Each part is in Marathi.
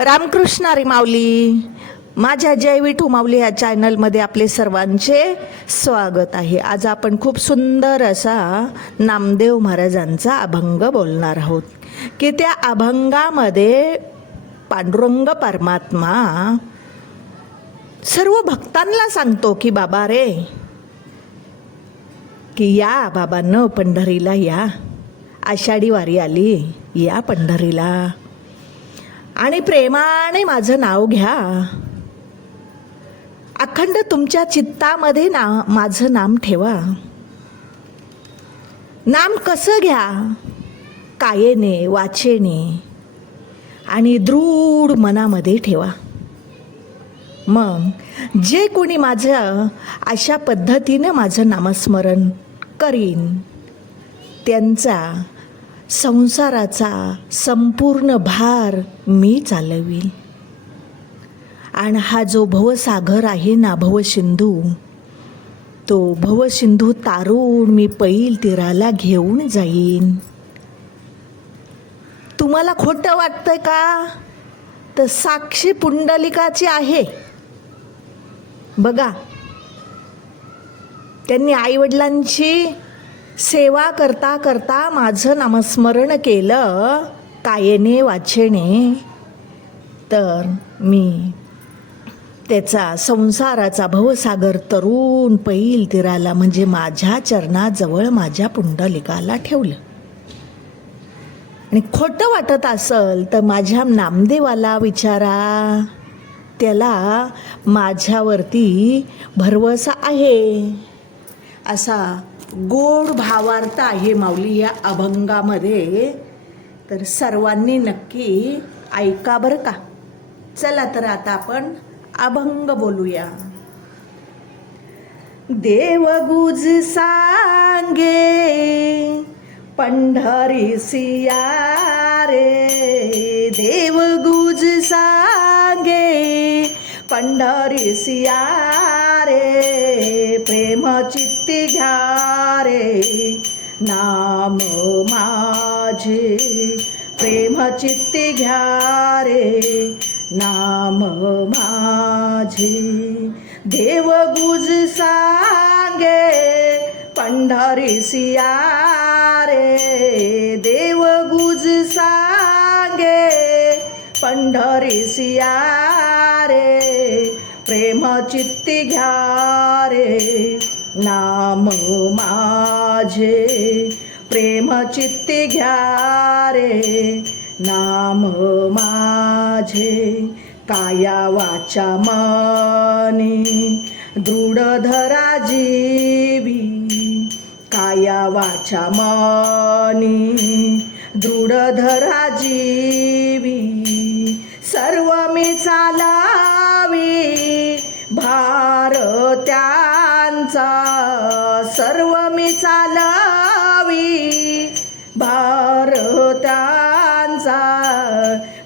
रामकृष्ण हरी माऊली. माझ्या जय विठू माऊली या चॅनलमध्ये आपले सर्वांचे स्वागत आहे. आज आपण खूप सुंदर असा नामदेव महाराजांचा अभंग बोलणार आहोत. की त्या अभंगामध्ये पांडुरंग परमात्मा सर्व भक्तांना सांगतो की बाबा रे की या बाबांनो पंढरीला या. आषाढी वारी आली या पंढरीला. आणि प्रेमाने माझं नाव घ्या. अखंड तुमच्या चित्तामध्ये ना माझं नाम ठेवा. नाम कसं घ्या? कायेने वाचेने. आणि दृढ मनामध्ये ठेवा. मग जे कोणी माझं अशा पद्धतीनं माझं नामस्मरण करीन त्यांचा संसाराचा संपूर्ण भार मी चालवील आणि हा जो भवसागर आहे ना भवसिंधू तो भवसिंधू तारून मी पैल तीराला घेऊन जाईन. तुम्हाला खोटं वाटतंय का? तर साक्षी पुंडलिकाची आहे. बघा त्यांनी आईवडिलांची सेवा करता करता माझं नामस्मरण केलं कायेने वाचेने. तर मी त्याचा संसाराचा भवसागर तरुण पैल तिराला म्हणजे माझ्या चरणाजवळ माझ्या पुंडलिकाला ठेवलं. आणि खोटं वाटत असल तर माझ्या नामदेवाला विचारा. त्याला माझ्यावरती भरवसा आहे. असा गोड भावार्थ आहे माऊली या अभंगामध्ये. तर सर्वांनी नक्की ऐका बरं का. चला तर आता आपण अभंग बोलूया. देवगुज सांगे पंढरी सिया रे देवगुज सांगे पंढरी सिया प्रेम चित्ती घ्या रे. नाम माझे. प्रेम चित्ती घ्या रे. नाम माझे. देवगुज सांगे. पंढरी सिया रे. देवगुज सांगे. पंढरी सिया रे. प्रेम चित्ती घ्या रे नाम माझे. प्रेम चित्ती घ्या रे नाम माझे. काया वाचा मनी दृढ धरा जीवी. काया वाचा मनी दृढ धरा जीवी. सर्व मी चाला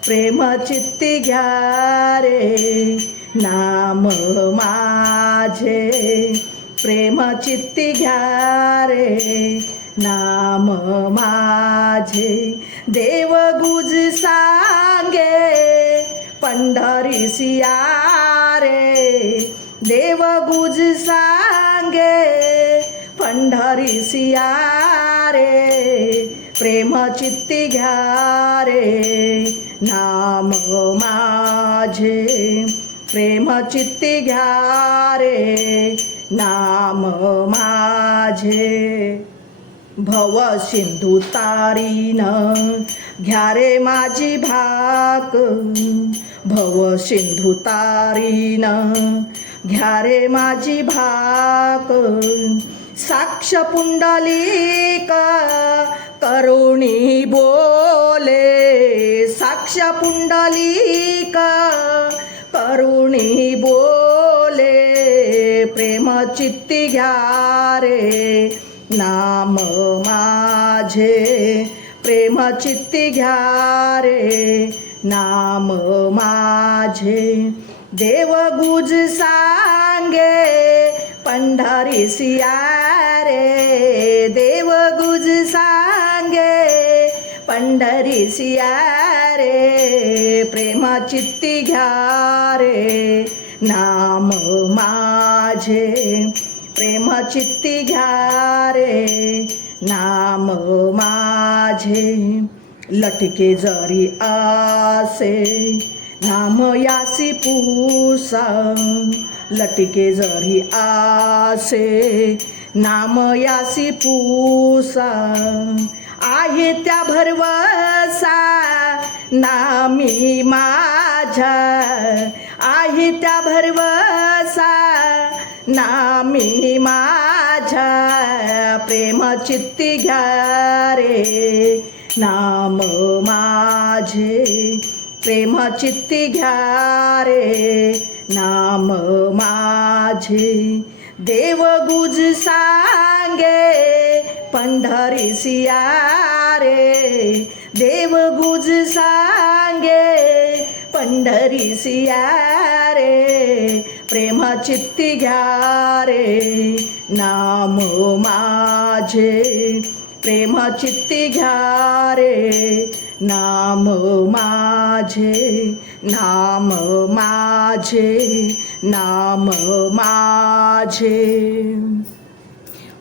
प्रेम चित्ती घ्या रे. नाम माझे. प्रेम चित्ती घ्या रे. नाम माझे. देवगुज सांगे. पंढरी सिया रे. देवगुज सांगे. पंढरी सिया रे. प्रेम चित्ती घ्या रे. नाम माझे प्रेम चित्ती घ्या रे नाम माझे भव सिंधू तारीन घ्या रे माझी भाक. भव सिंधू तारीन घ्या रे माझी भाक. साक्ष पुंडलिक करुणी बोले सा साक्ष पुंडलिका करुणी बोले प्रेम चित्ती घ्या रे नाम माझे प्रेम चित्ती घ्या रे नाम माझे. देवगुज सांगे पंढरी सिया रे देवगुज सांगे पंढरी सिया रे प्रेमा चित्ती घ्या रे नाम माझे. प्रेम चित्ती घ्या रे नाम माझे. लटके जरी आसे नाम यासी पूसा. लटके जरी आसे नाम यासी पूसा. आहे त्या भरवसा. नामी माझ्या आहे त्या भरवसा. नामी माझ्या प्रेम चित्ती घ्या रे. नाम माझे प्रेम चित्ती घ्या रे. नाम माझे देवगुज सांगे पंढरी सिया रे देवगुज सा पंढरी सिया रे प्रेम चित्ती घ्या रे नाम माझे. प्रेम चित्ती घ्या रे नाम माझे नाम माझे नाम माझे.